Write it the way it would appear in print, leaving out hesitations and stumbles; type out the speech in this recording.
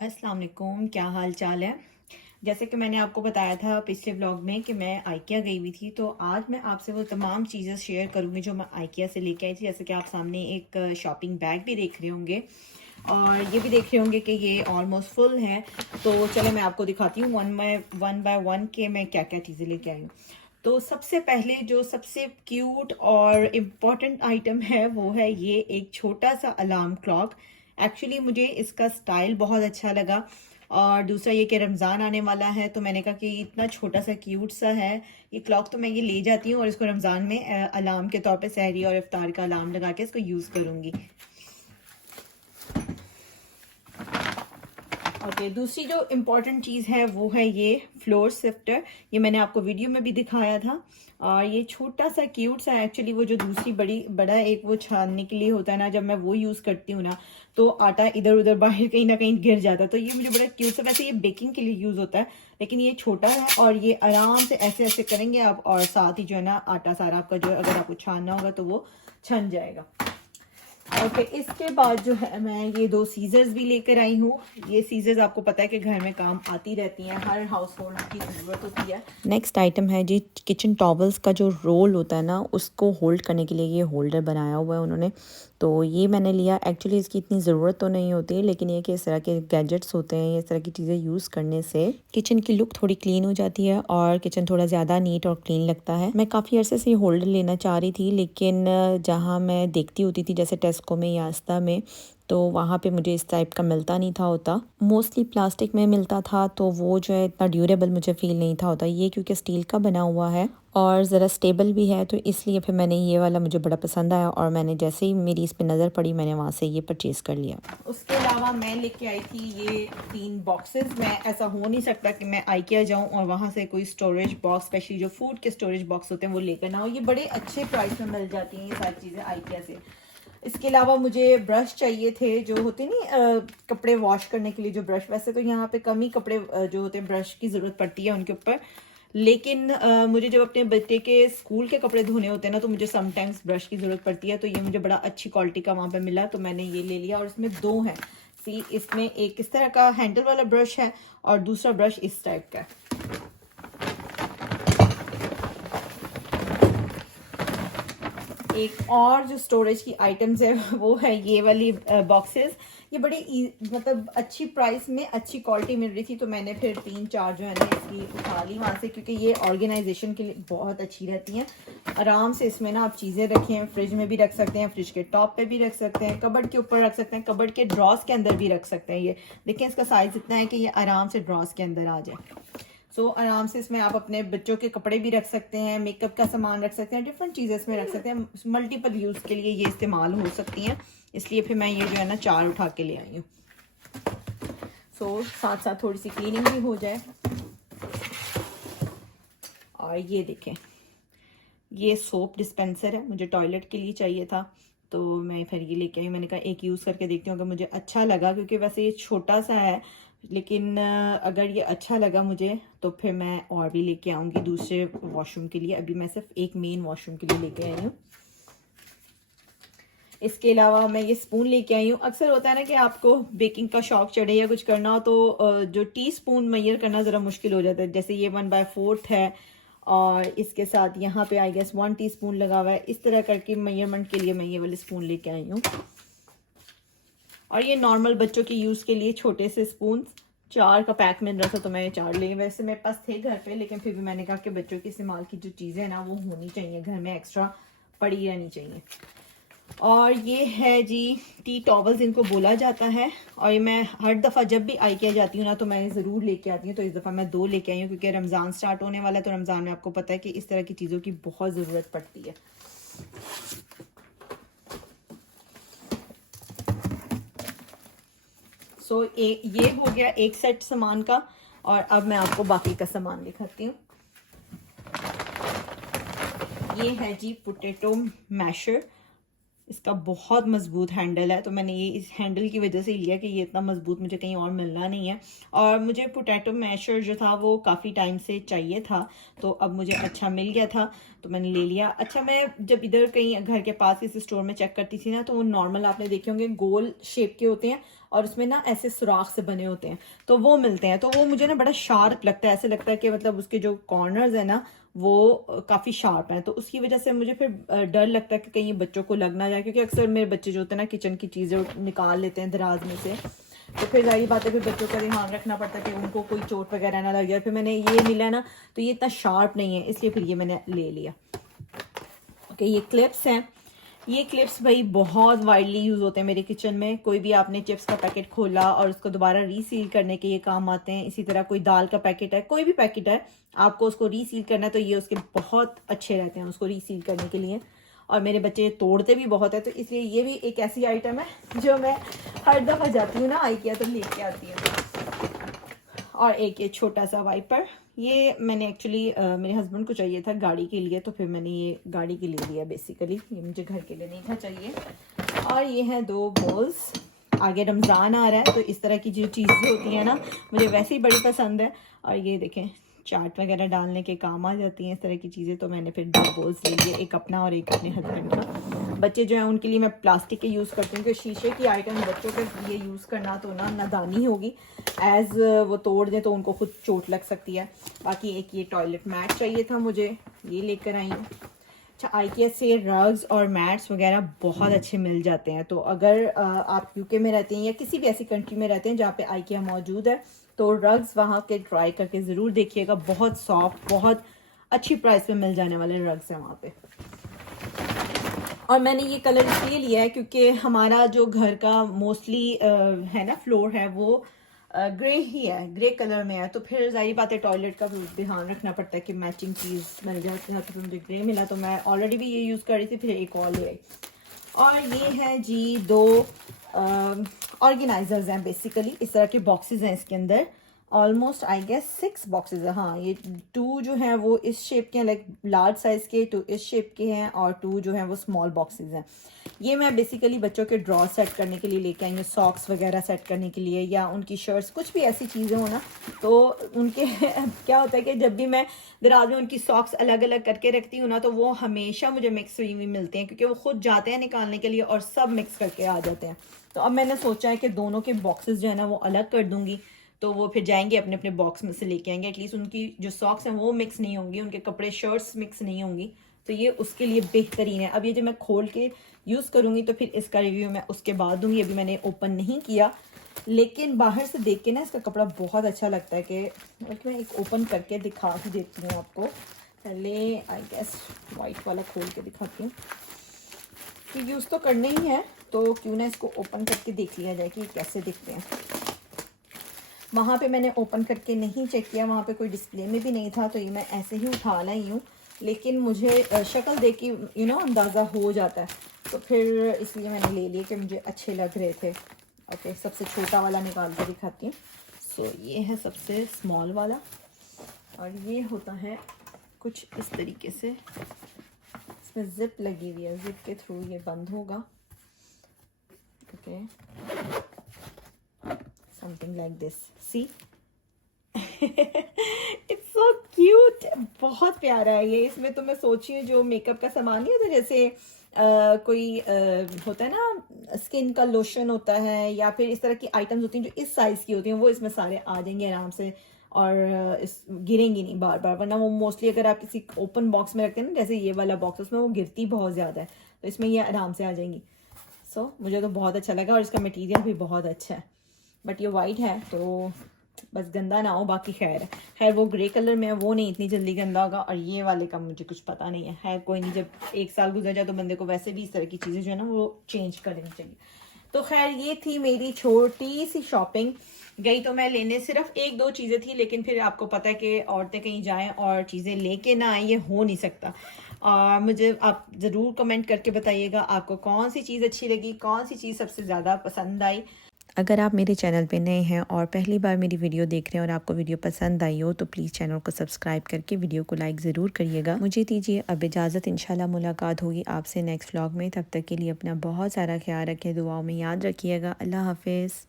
अस्सलाम वालेकुम, क्या हाल चाल है। जैसे कि मैंने आपको बताया था पिछले व्लॉग में कि मैं आइकिया गई हुई थी, तो आज मैं आपसे वो तमाम चीज़ें शेयर करूंगी जो मैं आइकिया से लेके आई थी। जैसे कि आप सामने एक शॉपिंग बैग भी देख रहे होंगे और ये भी देख रहे होंगे कि ये ऑलमोस्ट फुल है। तो चलो मैं आपको दिखाती हूँ वन बाय वन के मैं क्या क्या चीज़ें लेके आई हूँ। तो सबसे पहले जो सबसे क्यूट और इम्पॉर्टेंट आइटम है वो है ये एक छोटा सा अलार्म क्लॉक। एक्चुअली मुझे इसका स्टाइल बहुत अच्छा लगा और दूसरा ये कि रमज़ान आने वाला है, तो मैंने कहा कि इतना छोटा सा क्यूट सा है ये क्लॉक, तो मैं ये ले जाती हूँ और इसको रमज़ान में अलार्म के तौर पे सहरी और इफ्तार का अलार्म लगा के इसको यूज़ करूँगी। ओके, दूसरी जो इम्पोर्टेंट चीज़ है वो है ये फ्लोर सिफ्टर। ये मैंने आपको वीडियो में भी दिखाया था और ये छोटा सा क्यूट सा, एक्चुअली वो जो दूसरी बड़ा एक वो छानने के लिए होता है ना, जब मैं वो यूज़ करती हूँ ना तो आटा इधर उधर बाहर कहीं ना कहीं गिर जाता है, तो ये मुझे बड़ा क्यूट सा, वैसे ये बेकिंग के लिए यूज़ होता है लेकिन ये छोटा है और ये आराम से ऐसे ऐसे करेंगे आप और साथ ही जो है ना आटा सारा आपका जो अगर आपको छानना होगा तो वो छन जाएगा। ओके, इसके बाद जो है मैं ये दो सीजर्स भी लेकर आई हूँ। ये सीजर्स आपको पता है कि घर में काम आती रहती हैं, हर हाउस होल्ड की ज़रूरत होती है। नेक्स्ट आइटम है जी किचन टॉवल्स का जो रोल होता है ना, उसको होल्ड करने के लिए ये होल्डर बनाया हुआ है उन्होंने, तो ये मैंने लिया। एक्चुअली इसकी इतनी ज़रूरत तो नहीं होती है लेकिन ये कि इस तरह के गैजेट्स होते हैं, इस तरह की चीज़ें यूज़ करने से किचन की लुक थोड़ी क्लीन हो जाती है और किचन थोड़ा ज़्यादा नीट और क्लीन लगता है। मैं काफ़ी अरसे से ये होल्डर लेना चाह रही थी लेकिन जहाँ मैं देखती होती थी जैसे टेस्को में या आस्था में, तो वहाँ पे मुझे इस टाइप का मिलता नहीं था होता, मोस्टली प्लास्टिक में मिलता था, तो वो जो है इतना ड्यूरेबल मुझे फील नहीं था होता। ये क्योंकि स्टील का बना हुआ है और ज़रा स्टेबल भी है, तो इसलिए फिर मैंने ये वाला मुझे बड़ा पसंद आया और मैंने जैसे ही मेरी इस पर नज़र पड़ी मैंने वहाँ से ये परचेज़ कर लिया। उसके अलावा मैं लेके आई थी ये 3 बॉक्सेस। मैं ऐसा हो नहीं सकता कि मैं आइकिया जाऊँ और वहाँ से कोई स्टोरेज बॉक्स, स्पेशली जो फूड के स्टोरेज बॉक्स होते हैं वो लेकर ना हो। ये बड़े अच्छे प्राइस में मिल जाती हैं ये सारी चीज़ें आइकिया से। इसके अलावा मुझे ब्रश चाहिए थे, जो होते नहीं कपड़े वॉश करने के लिए जो ब्रश, वैसे तो यहाँ पे कम ही कपड़े जो होते हैं ब्रश की ज़रूरत पड़ती है उनके ऊपर, लेकिन मुझे जब अपने बच्चे के स्कूल के कपड़े धोने होते हैं ना तो मुझे समटाइम्स ब्रश की ज़रूरत पड़ती है, तो ये मुझे बड़ा अच्छी क्वालिटी का वहाँ पे मिला तो मैंने ये ले लिया। और इसमें दो हैं, सी इसमें एक इस तरह का हैंडल वाला ब्रश है और दूसरा ब्रश इस टाइप का है। एक और जो स्टोरेज की आइटम्स है वो है ये वाली बॉक्सेस। ये बड़ी मतलब अच्छी प्राइस में अच्छी क्वालिटी मिल रही थी, तो मैंने फिर 3-4 जो है ना इसकी उठा ली वहाँ से, क्योंकि ये ऑर्गेनाइजेशन के लिए बहुत अच्छी रहती हैं। आराम से इसमें ना आप चीज़ें रखें, फ्रिज में भी रख सकते हैं, फ्रिज के टॉप पे भी रख सकते हैं, कबर्ड के ऊपर रख सकते हैं, कबर्ड के ड्रॉस के अंदर भी रख सकते हैं। ये देखिए इसका साइज़ इतना है कि ये आराम से ड्रॉस के अंदर आ जाए। सो आराम से इसमें आप अपने बच्चों के कपड़े भी रख सकते हैं, मेकअप का सामान रख सकते हैं, डिफरेंट चीज़ें इसमें रख सकते हैं, मल्टीपल यूज़ के लिए ये इस्तेमाल हो सकती हैं। इसलिए फिर मैं ये जो है ना 4 उठा के ले आई हूँ। सो साथ साथ थोड़ी सी क्लीनिंग भी हो जाए। और ये देखें, ये सोप डिस्पेंसर है, मुझे टॉयलेट के लिए चाहिए था तो मैं फिर ये लेके आई। मैंने कहा एक यूज़ करके देखती हूँ, अगर मुझे अच्छा लगा, क्योंकि वैसे ये छोटा सा है लेकिन अगर ये अच्छा लगा मुझे तो फिर मैं और भी लेके आऊँगी दूसरे वॉशरूम के लिए। अभी मैं सिर्फ एक मेन वॉशरूम के लिए लेके आई हूँ। इसके अलावा मैं ये स्पून लेके आई हूँ। अक्सर होता है ना कि आपको बेकिंग का शौक चढ़े या कुछ करना हो तो जो टी स्पून मैयर करना ज़रा मुश्किल हो जाता है। जैसे ये 1/4 है और इसके साथ यहाँ पे आई गेस 1 टीस्पून लगा हुआ है। इस तरह करके मेजरमेंट के लिए मैं ये वाले स्पून लेके आई हूँ। और ये नॉर्मल बच्चों के यूज़ के लिए छोटे से स्पून 4 का पैक मिल रहा था तो मैंने 4 लिए। वैसे मेरे पास थे घर पे लेकिन फिर भी मैंने कहा कि बच्चों के इस्तेमाल की जो चीज़ें हैं ना वो होनी चाहिए घर में, एक्स्ट्रा पड़ी रहनी चाहिए। और ये है जी टी टॉवल्स इनको बोला जाता है, और ये मैं हर दफ़ा जब भी आइकिया जाती हूँ ना तो मैं ज़रूर लेके आती हूँ। तो इस दफ़ा मैं 2 लेके आई हूँ क्योंकि रमज़ान स्टार्ट होने वाला है, तो रमज़ान में आपको पता है कि इस तरह की चीज़ों की बहुत ज़रूरत पड़ती है। सो ये हो गया एक सेट सामान का, और अब मैं आपको बाकी का सामान दिखाती हूँ। ये है जी पोटैटो मैशर, इसका बहुत मजबूत हैंडल है, तो मैंने ये इस हैंडल की वजह से लिया कि ये इतना मजबूत मुझे कहीं और मिलना नहीं है। और मुझे पोटैटो मैशर जो था वो काफ़ी टाइम से चाहिए था, तो अब मुझे अच्छा मिल गया था तो मैंने ले लिया। अच्छा, मैं जब इधर कहीं घर के पास इस स्टोर में चेक करती थी ना, तो वो नॉर्मल आपने देखे होंगे गोल शेप के होते हैं और उसमें ना ऐसे सुराख से बने होते हैं, तो वो मिलते हैं। तो वो मुझे ना बड़ा शार्प लगता है, ऐसे लगता है कि मतलब उसके जो कॉर्नर्स है ना वो काफ़ी शार्प हैं, तो उसकी वजह से मुझे फिर डर लगता है कि कहीं बच्चों को लग ना जाए, क्योंकि अक्सर मेरे बच्चे जो होते हैं ना किचन की चीज़ें निकाल लेते हैं दराज में से, तो फिर जाहिर बात है फिर बच्चों का ध्यान रखना पड़ता है कि उनको कोई चोट वगैरह ना लग जाए। फिर मैंने ये मिला ना तो ये इतना शार्प नहीं है, इसलिए फिर ये मैंने ले लिया। ओके, ये क्लिप्स हैं। ये क्लिप्स भाई बहुत वाइडली यूज़ होते हैं मेरे किचन में। कोई भी आपने चिप्स का पैकेट खोला और उसको दोबारा रीसील करने के ये काम आते हैं। इसी तरह कोई दाल का पैकेट है, कोई भी पैकेट है, आपको उसको रीसील करना है तो ये उसके बहुत अच्छे रहते हैं उसको रीसील करने के लिए। और मेरे बच्चे तोड़ते भी बहुत है, तो इसलिए ये भी एक ऐसी आइटम है जो मैं हर दफ़ा जाती हूँ ना आइकिया तो लेके आती हूँ। और एक ये छोटा सा वाइपर, ये मैंने एक्चुअली मेरे हस्बैंड को चाहिए था गाड़ी के लिए, तो फिर मैंने ये गाड़ी के लिए लिया बेसिकली, ये मुझे घर के लिए नहीं था चाहिए। और ये हैं 2 बॉल्स। आगे रमज़ान आ रहा है तो इस तरह की जो चीज़ें होती हैं ना मुझे वैसे ही बड़ी पसंद है। और ये देखें चाट वगैरह डालने के काम आ जाती हैं इस तरह की चीज़ें, तो मैंने फिर 2 बॉल्स ले लिए, एक अपना और एक अपने हस्बैंड का। बच्चे जो हैं उनके लिए मैं प्लास्टिक के यूज़ करती हूँ, क्योंकि शीशे की आइटम बच्चों के लिए यूज़ करना तो ना नादानी होगी, एज़ वो तोड़ दें तो उनको खुद चोट लग सकती है। बाकी एक ये टॉयलेट मैट चाहिए था मुझे, ये लेकर आई हूँ। अच्छा, आइकिया से रग्स और मैट्स वगैरह बहुत अच्छे मिल जाते हैं, तो अगर आप यूके में रहते हैं या किसी भी ऐसी कंट्री में रहते हैं जहाँ पे आइकिया मौजूद है, तो रग्स वहाँ के ट्राई करके ज़रूर देखिएगा। बहुत सॉफ्ट, बहुत अच्छी प्राइस में मिल जाने वाले रग्स हैं वहाँ पे। और मैंने ये कलर इसलिए लिया है क्योंकि हमारा जो घर का मोस्टली है ना फ्लोर है वो ग्रे ही है, ग्रे कलर में है, तो फिर जाहिर बात है टॉयलेट का भी ध्यान रखना पड़ता है कि मैचिंग चीज़ मिल जाती है। तो फिर मुझे ग्रे मिला तो मैं ऑलरेडी भी ये यूज़ कर रही थी, फिर एक और ले आई। और ये है जी 2 ऑर्गेनाइजर्स हैं बेसिकली, इस तरह के बॉक्सेस हैं इसके अंदर। ऑलमोस्ट आई गेस 6 बॉक्सेस है। हाँ, ये 2 जो हैं वो इस शेप के हैं, लाइक लार्ज साइज के, 2 इस शेप के हैं और 2 जो हैं वो स्मॉल बॉक्सेस हैं। ये मैं बेसिकली बच्चों के ड्रॉ सेट करने के लिए लेके आई हूँ, सॉक्स वगैरह सेट करने के लिए, या उनकी शर्ट्स, कुछ भी ऐसी चीज़ें हो ना, तो उनके क्या होता है कि जब भी मैं दराज में उनकी सॉक्स अलग अलग करके रखती हूँ ना, तो वो हमेशा मुझे मिक्स हुई हुई मिलते हैं, क्योंकि वो खुद जाते हैं निकालने के लिए और सब मिक्स करके आ जाते हैं। तो अब मैंने सोचा है कि दोनों के बॉक्सेस जो है ना वो अलग कर दूंगी, तो वो फिर जाएंगे अपने अपने बॉक्स में से लेके आएंगे। एटलीस्ट उनकी जो सॉक्स हैं वो मिक्स नहीं होंगी, उनके कपड़े शर्ट्स मिक्स नहीं होंगी, तो ये उसके लिए बेहतरीन है। अब ये जब मैं खोल के यूज़ करूँगी तो फिर इसका रिव्यू मैं उसके बाद दूंगी। अभी मैंने ओपन नहीं किया, लेकिन बाहर से देख के ना इसका कपड़ा बहुत अच्छा लगता है कि मैं एक ओपन करके दिखा ही देती हूँ आपको। पहले आई गेस वाइट वाला खोल के दिखाती हूँ, कि यूज़ तो करने ही है तो क्यों ना इसको ओपन करके देख लिया जाए कि कैसे दिखते हैं। वहाँ पे मैंने ओपन करके नहीं चेक किया, वहाँ पे कोई डिस्प्ले में भी नहीं था, तो ये मैं ऐसे ही उठा लाई हूँ, लेकिन मुझे शक्ल देख के अंदाज़ा हो जाता है, तो फिर इसलिए मैंने ले लिए कि मुझे अच्छे लग रहे थे। ओके, सबसे छोटा वाला निकाल के दिखाती हूँ। सो ये है सबसे स्मॉल वाला, और ये होता है कुछ इस तरीके से, इसमें जिप लगी हुई है, जिप के थ्रू ये बंद होगा। Okay, something like this, see it's so cute, बहुत प्यारा है ये। इसमें तो मैं सोची हूँ जो मेकअप का सामान नहीं होता, जैसे कोई होता है ना स्किन का लोशन होता है, या फिर इस तरह की आइटम्स होती हैं जो इस साइज़ की होती हैं, वो इसमें सारे आ जाएंगे आराम से, और इस गिरेंगी नहीं बार बार। वरना वो मोस्टली अगर आप किसी ओपन बॉक्स में रखते हैं ना, जैसे ये वाला बॉक्स, उसमें वो गिरती बहुत ज़्यादा है, तो इसमें ये आराम से आ जाएंगी। सो मुझे तो बहुत अच्छा लगा, और इसका मटीरियल भी बहुत अच्छा है। बट ये वाइट है तो बस गंदा ना हो, बाकी खैर वो ग्रे कलर में है, वो नहीं इतनी जल्दी गंदा होगा। और ये वाले का मुझे कुछ पता नहीं है कोई नहीं, जब 1 साल गुजर जाए तो बंदे को वैसे भी इस तरह की चीज़ें जो है ना वो चेंज करनी चाहिए। तो खैर ये थी मेरी छोटी सी शॉपिंग। गई तो मैं लेने सिर्फ 1-2 चीज़ें थी, लेकिन फिर आपको पता है कि औरतें कहीं जाएं और चीज़ें लेके ना आए, ये हो नहीं सकता। मुझे आप ज़रूर कमेंट करके बताइएगा आपको कौन सी चीज़ अच्छी लगी, कौन सी चीज़ सबसे ज़्यादा पसंद आई। अगर आप मेरे चैनल पे नए हैं और पहली बार मेरी वीडियो देख रहे हैं और आपको वीडियो पसंद आई हो तो प्लीज़ चैनल को सब्सक्राइब करके वीडियो को लाइक ज़रूर करिएगा। मुझे दीजिए अब इजाज़त, इंशाल्लाह मुलाकात होगी आपसे नेक्स्ट व्लॉग में। तब तक के लिए अपना बहुत सारा ख्याल रखें, दुआओं में याद रखिएगा। अल्लाह हाफिज़।